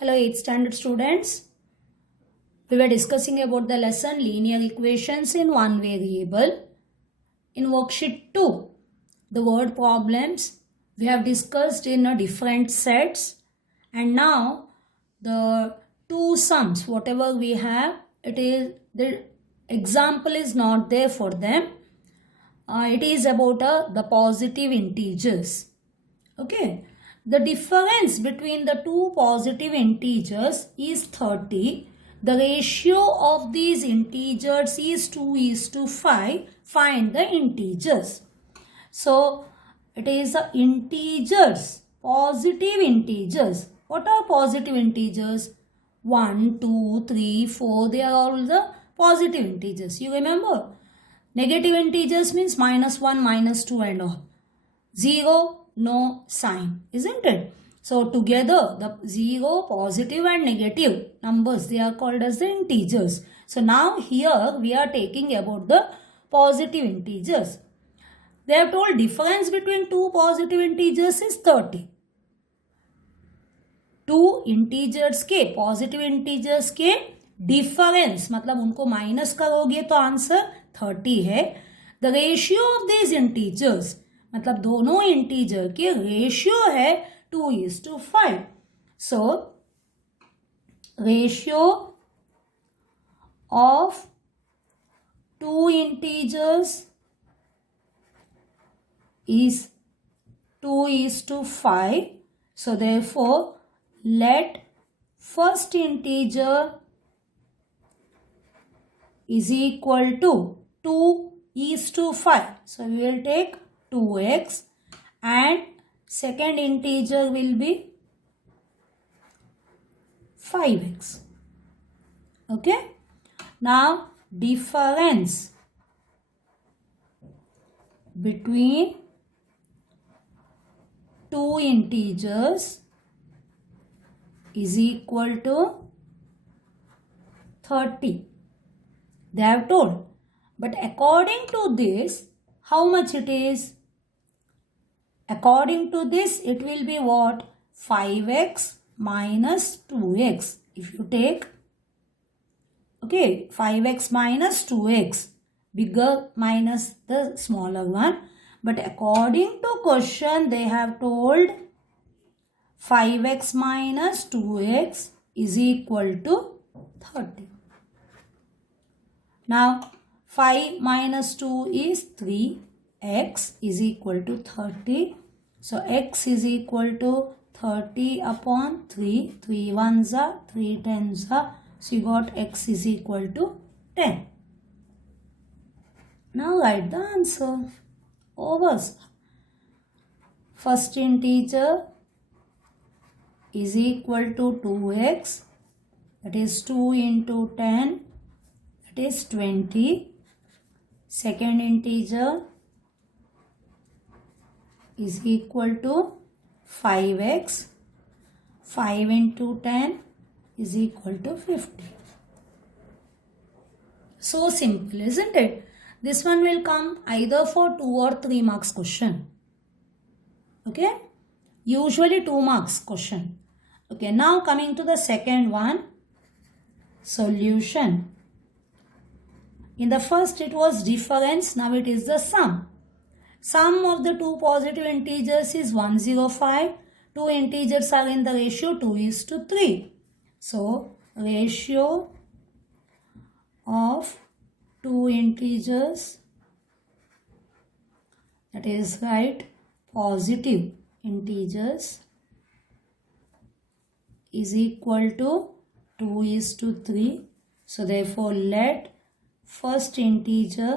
Hello 8th standard students. We were discussing about the lesson linear equations in one variable. In worksheet 2, the word problems we have discussed in a different sets, and now the two sums whatever we have, it is the example is not there for them. It is about the positive integers. Okay. The difference between the two positive integers is 30. The ratio of these integers is 2:5. Find the integers. So, it is the integers, positive integers. What are positive integers? 1, 2, 3, 4. They are all the positive integers. You remember? Negative integers means -1, -2 and all. 0. No sign, isn't it? So together the 0, positive and negative numbers, they are called as the integers. So now here we are taking about the positive integers. They have told difference between two positive integers is 30. Two integers के positive integers के difference मतलब उनको minus करोगे तो answer 30 है. The ratio of this integers मतलब दोनों integer के रेशियो है 2:5. So ratio of two integers is 2:5. So therefore let first integer is equal to 2:5. So we will take 2x and second integer will be 5x. Okay. Now difference between two integers is equal to 30. They have told. But according to this, how much it is? According to this, it will be what? 5x minus 2x. If you take, okay, 5x minus 2x, bigger minus the smaller one. But according to question, they have told 5x minus 2x is equal to 30. Now 5 minus 2 is 3. X is equal to 30. So x is equal to 30 upon 3. 3 ones are, 3 tens are. So you got x is equal to 10. Now write the answer. Over. First integer is equal to 2x. That is 2 into 10. That is 20. Second integer is equal to 5x. 5 into 10 is equal to 50. So simple, isn't it? This one will come either for 2 or 3 marks question. Okay? Usually 2 marks question. Okay, now coming to the second one. Solution. In the first it was difference, now it is the sum. Sum of the two positive integers is 105. Two integers are in the ratio 2:3. So, ratio of two integers, that is right, positive integers is equal to 2:3. So therefore let first integer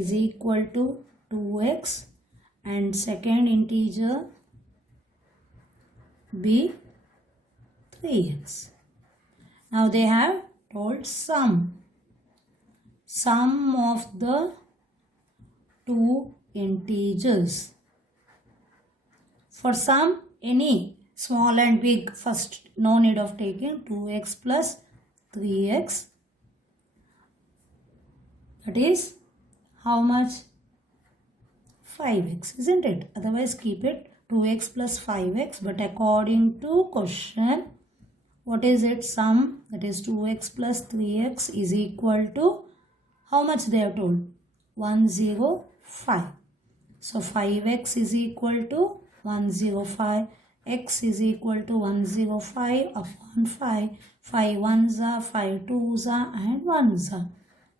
is equal to 2x and second integer be 3x. Now they have told sum of the two integers. For sum, any small and big, first no need of taking 2x plus 3x. That is how much? 5x, isn't it? Otherwise keep it 2x plus 5x, but according to question, what is its sum? That is 2x plus 3x is equal to, how much they have told? 105. So 5x is equal to 105. X is equal to 105 upon 5. 5 ones are, 5 twos are, and 1s are.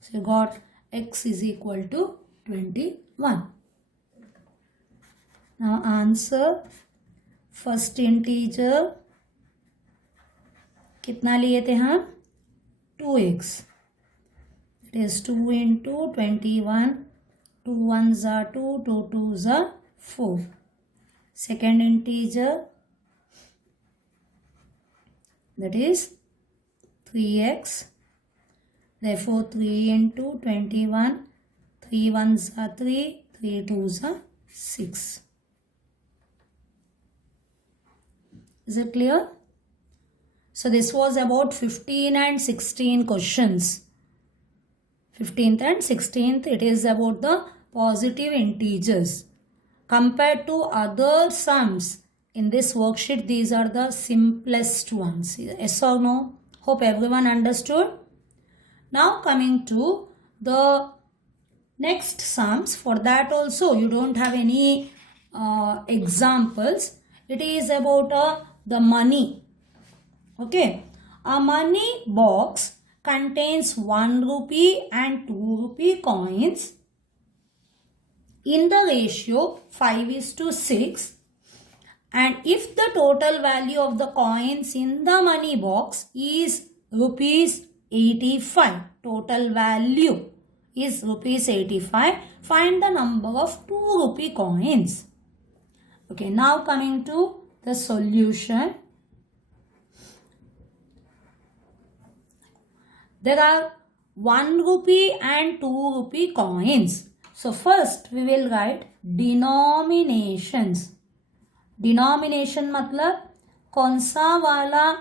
So you got x is equal to 21. Now answer. First integer कितना लिए थे हम? 2x. It is 2 into 21. 2 ones are 2, 2 twos are 4. Second integer, that is 3x. Therefore 3 into 21. 3 ones are 3, 3 twos are 6. Is it clear? So this was about 15 and 16 questions. 15th and 16th, it is about the positive integers. Compared to other sums in this worksheet, these are the simplest ones. Yes or no? Hope everyone understood. Now coming to the next sums. For that also you don't have any examples. It is about the money. Okay, a money box contains 1 rupee and 2 rupee coins in the ratio 5:6, and if the total value of the coins in the money box is rupees 85, total value is rupees 85, find the number of 2 rupee coins. Okay, now coming to the solution. There are 1 rupee and 2 rupee coins. So first we will write denominations. Denomination मतलब कौन सा वाला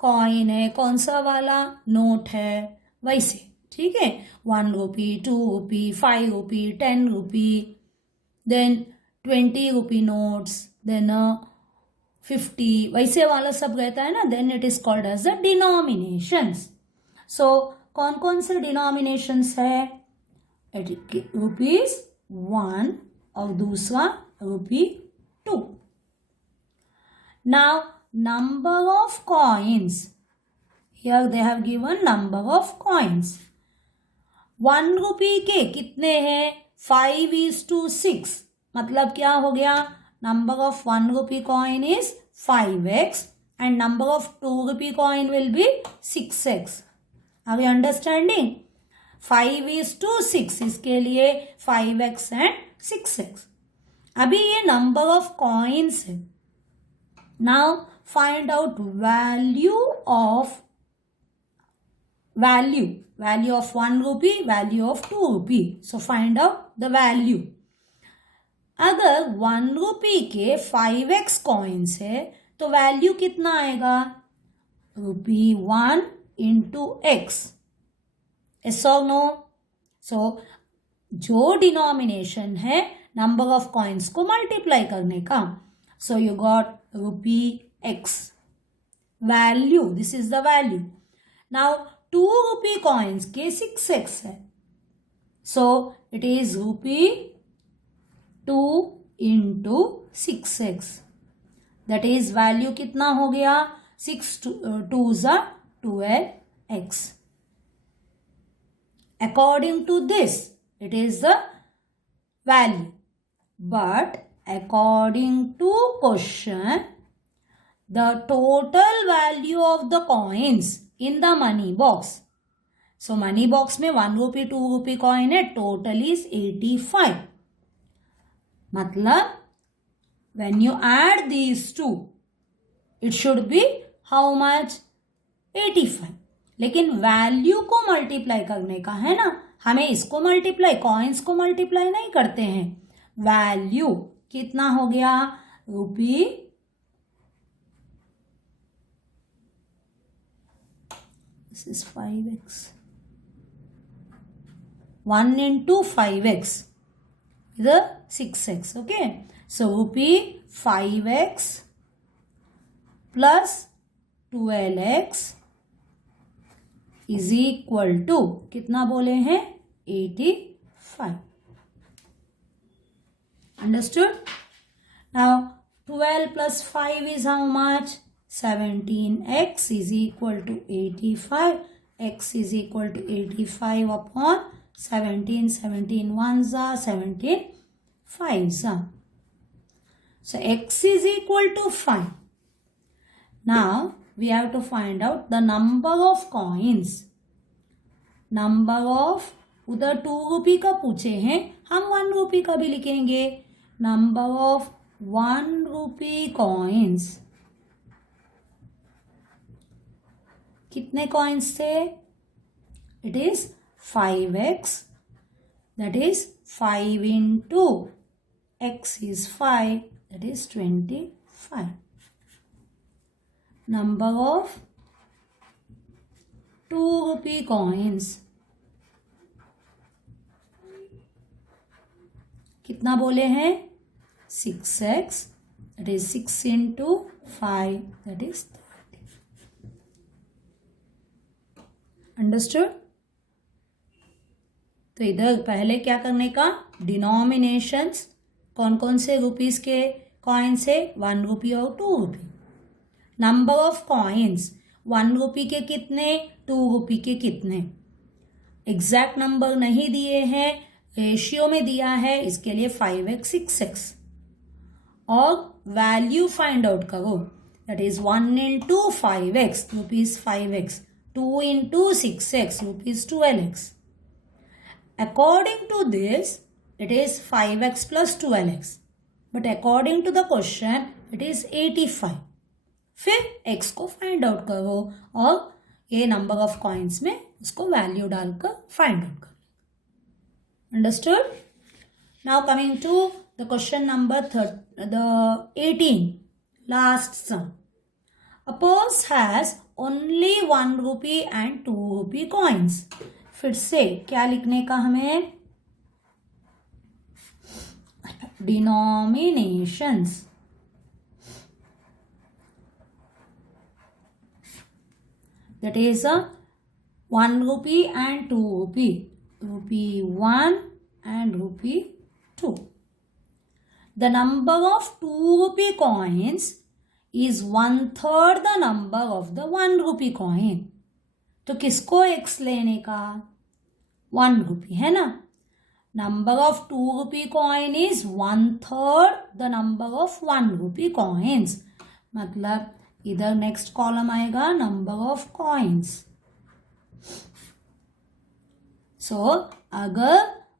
coin है, कौन सा वाला note है, वैसे. ठीक है, 1 rupee, 2 rupee, 5 rupee, 10 rupee, then 20 rupee notes, then 50, वैसे वाला सब रहता है ना. Then it is called as the denominations. So कौन कौन से डिनोमिनेशंस है? ₹1 और दूसरा ₹2. Now number of coins. Here they have given number of coins. 1 rupee के कितने हैं? 5:6. मतलब क्या हो गया? Number of 1 rupee coin is 5x and number of 2 rupee coin will be 6x. Are we understanding? 5:6 इसके लिए 5x and 6x. अभी ये number of coins है. Now find out value of 1 rupee, value of 2 rupee. So find out the value. अगर 1 rupee के 5x coins है तो value कितना आएगा? ₹1 into x. Yes or no? So जो डिनोमिनेशन है नंबर ऑफ कॉइन्स को मल्टीप्लाई करने का. So you got ₹x. Value, this is the value. Now 2 rupee coins के 6x है. So it is ₹2 into 6x. That is value कितना हो गया? 6 2s are 12x. According to this, it is the value. But according to question, the total value of the coins in the money box. So money box में 1 rupee 2 rupee coin है, total is 85. मतलब when you add these two, it should be how much? 85. लेकिन value को multiply करने का है ना, हमें इसको मल्टीप्लाई, कॉइन्स को मल्टीप्लाई नहीं करते हैं. वैल्यू कितना हो गया? रुपी this is 5x. 1 into 5x with a 6x. Okay, so rupee 5x plus 12x is equal to कितना बोले हैं 85. Understood? Now 12 plus 5 is how much? 17x is equal to 85. X is equal to 85 upon 17. 17 ones are 17 fives are. So x is equal to 5. Now we have to find out the number of coins. Number of उधर 2 रुपी का पूछे हैं, हम 1 रुपी का भी लिखेंगे. Number of 1 rupee coins. कितने coins थे? It is 5x. That is 5 into x is 5. That is 25. Number of 2 rupee coins. कितना बोले हैं? 6x. That is 6 into 5. That is 30. Understood? तो इधर पहले क्या करने का? डिनोमिनेशंस कौन कौन से रुपीस के कॉइन्स है? 1 रुपी और 2 रुपी. नंबर ऑफ कॉइन्स 1 रुपी के कितने, 2 रुपी के कितने. एग्जैक्ट नंबर नहीं दिए हैं, रेशियो में दिया है, इसके लिए 5x 6x. और वैल्यू फाइंड आउट करो. That is 1 into 5x rupees 5x. 2 into 6x rupees 12x. According to this, it is 5x plus 12x. But according to the question, it is 85. फिर x को find out करो और ये number of coins में उसको value डालकर find out करो. Understood? Now coming to the question number 18. Last sum. A purse has only 1 rupee and 2 rupee coins. फिर से क्या लिखने का हमें? Denominations. That is 1 rupee and 2 rupee. Rupee 1 and rupee 2. The number of 2 rupee coins is 1/3 the number of the 1 rupee coin. तो किसको x लेने का? 1 रुपी है ना. Number of 2 rupee coin is 1/3 the number of 1 rupee coins. मतलब इधर next column आएगा number of coins. सो अगर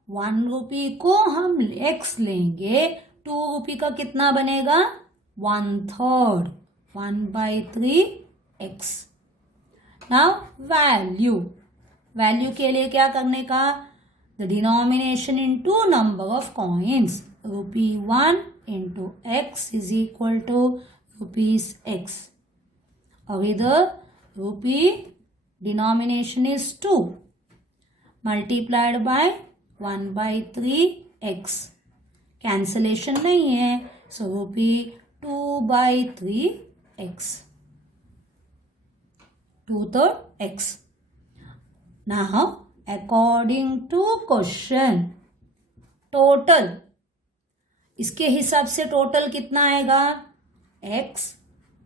1 रुपी को हम x लेंगे, 2 रुपी का कितना बनेगा? 1/3. 1/3x. नाउ वैल्यू के लिए क्या करने का? The denomination into number of coins. Rupee 1 into x is equal to rupees x. और इधर rupee denomination is 2 multiplied by 1/3x. Cancellation नहीं है, सो रुपी 2/3x. 2/3 x. Now, according to question, total इसके हिसाब से टोटल कितना आएगा? x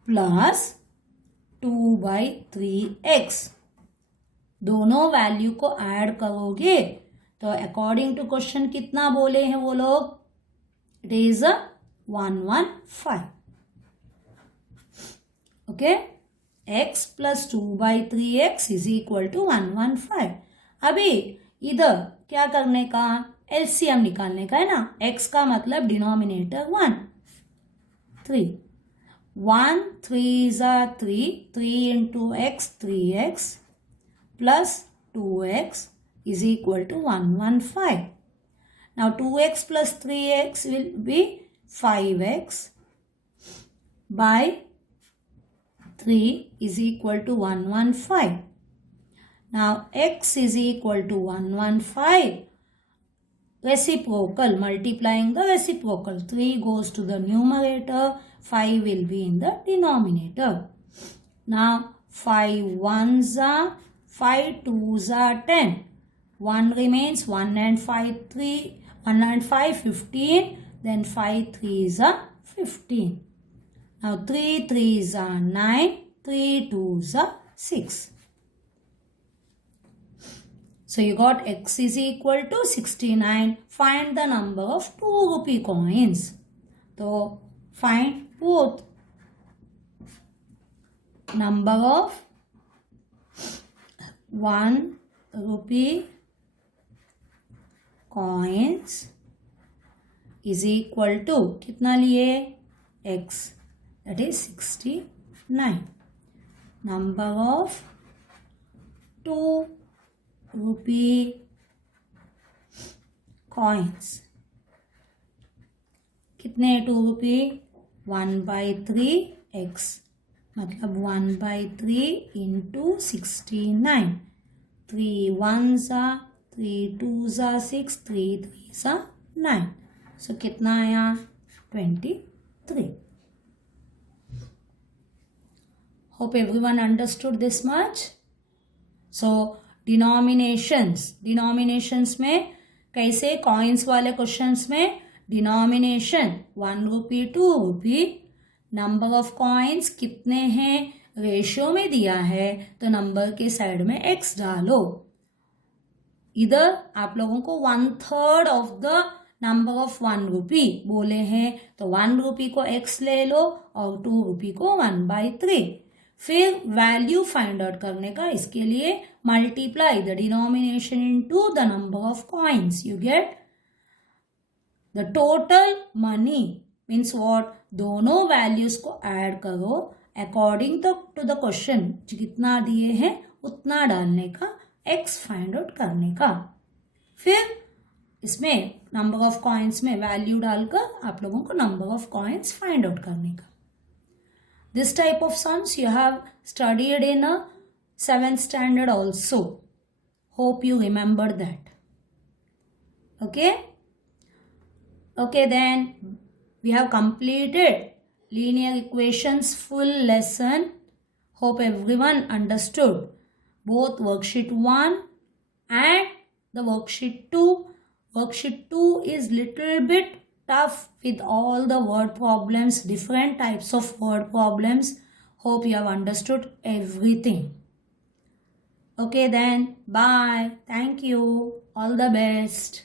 plus 2/3x. दोनों वैल्यू को ऐड करोगे तो अकॉर्डिंग टू क्वेश्चन कितना बोले हैं वो लोग? It is 115. Okay. x plus 2/3x is equal to 115. अभी इधर क्या करने का? एलसीएम निकालने का है ना. x का मतलब denominator 1. 3. 1 3 are 3. 3 into x 3x plus 2x is equal to 115. Now 2x plus 3x will be 5x by 3 is equal to 115. Now x is equal to 115. reciprocal, multiplying the reciprocal. 3 goes to the numerator, 5 will be in the denominator. Now 5 ones are 5 twos are 10. 1 remains, 1 and 5 3, 1 and 5 15, then 5 threes are 15. Now 3 threes are 9, 3 twos are 6. So you got x is equal to 69. Find the number of 2 rupee coins. So find both number of 1 rupee coins is equal to कितना लिए x, that is 69. Number of 2 rupee coins कितने 2 रुपये 1/3 x मतलब 1/3 into 69. 3 ones are 3 twos are 6, 3 threes are 9. So कितना आया 23. Hope everyone understood this much. So denominations में कैसे coins वाले क्वेश्चंस में denomination 1 rupee 2 rupee, number of coins कितने हैं रेशियो में दिया है तो नंबर के साइड में x डालो. इधर आप लोगों को 1/3 ऑफ द नंबर ऑफ 1 रुपी बोले हैं तो 1 रुपी को x ले लो और 2 रुपी को 1/3. फिर वैल्यू फाइंड आउट करने का, इसके लिए multiply the denomination into the number of coins. You get the total money means what, दोनों वैल्यूज को ऐड करो अकॉर्डिंग टू द क्वेश्चन. जितना दिए हैं उतना डालने का, x फाइंड आउट करने का. फिर इसमें नंबर ऑफ कॉइन्स में वैल्यू डालकर आप लोगों को number of coins find out करने का. This type of sums you have studied in a 7th standard also. Hope you remember that. Okay? Okay, then we have completed linear equations full lesson. Hope everyone understood both worksheet 1 and the worksheet 2. Worksheet 2 is little bit tough with all the word problems, different types of word problems. Hope you have understood everything. Okay then, bye. Thank you. All the best.